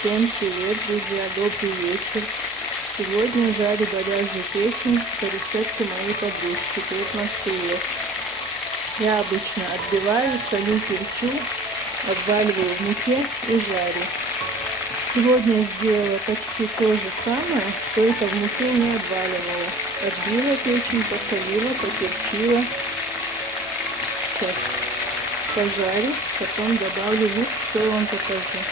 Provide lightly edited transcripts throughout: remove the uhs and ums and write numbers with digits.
Всем привет, друзья! Добрый вечер! Сегодня жарю говяжью печень по рецепту моей подружки. Привет, привет! Я обычно отбиваю, солю, перчу, обваливаю в муке и жарю. Сегодня сделала почти то же самое, только в муке не обваливала. Отбила печень, посолила, поперчила. Сейчас пожарю, потом добавлю лук, все вам покажу.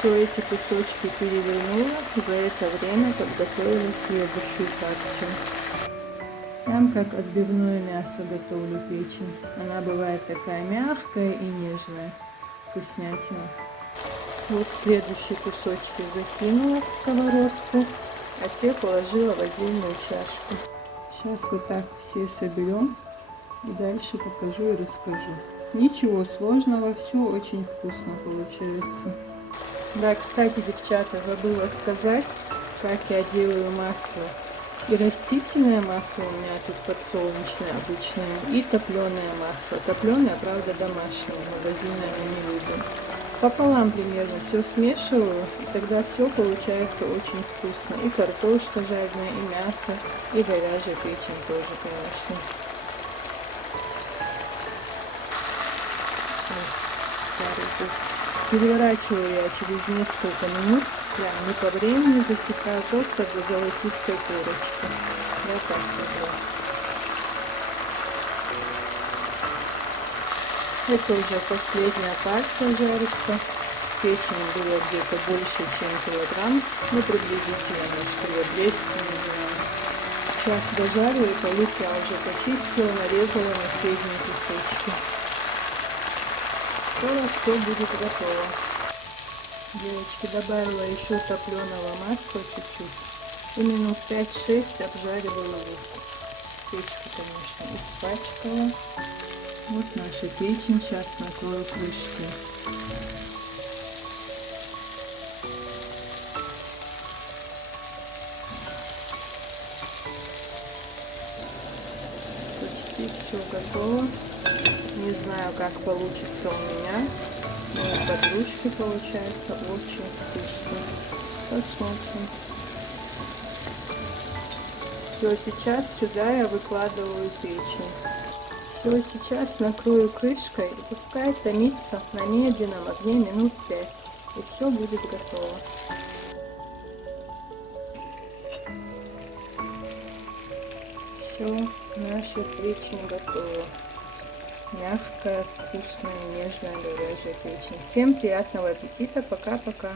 Все эти кусочки перевернула, за это время подготовила следующую порцию. Прям как отбивное мясо готовлю печень. Она бывает такая мягкая и нежная, вкуснятина. Вот следующие кусочки закинула в сковородку, а те положила в отдельную чашку. Сейчас вот так все соберем и дальше покажу и расскажу. Ничего сложного, все очень вкусно получается. Да, кстати, девчата, забыла сказать, как я делаю масло. И растительное масло у меня тут подсолнечное обычное, и топленое масло. Топленое, правда, домашнее, магазинное я не люблю. Пополам примерно все смешиваю, и тогда все получается очень вкусно. И картошка жареная, и мясо, и говяжья печень тоже, конечно. Переворачиваю я через несколько минут, прям не по времени засекаю, просто до золотистой корочки. Вот так вот. Это уже последняя партия жарится. Печени было где-то больше, чем килограмм, ну приблизительно, может, кило 200, не знаю. Сейчас дожарю, это лук я уже почистила, нарезала на средние кусочки. Скоро все будет готово. Девочки, добавила еще топленого масла чуть-чуть. И минут 5-6 обжаривала лук. Печку, конечно, испачкала. Вот наша печень. Сейчас накрою крышкой. Почти все готово. Не знаю, как получится у меня, но у подружки получается очень вкусно. Посмотрим. Все, сейчас сюда я выкладываю печень. Все, сейчас накрою крышкой и пускай томится на медленном огне минут 5. И все будет готово. Все, наша печень готова. Мягкая, вкусная, нежная говяжья печень. Всем приятного аппетита. Пока-пока.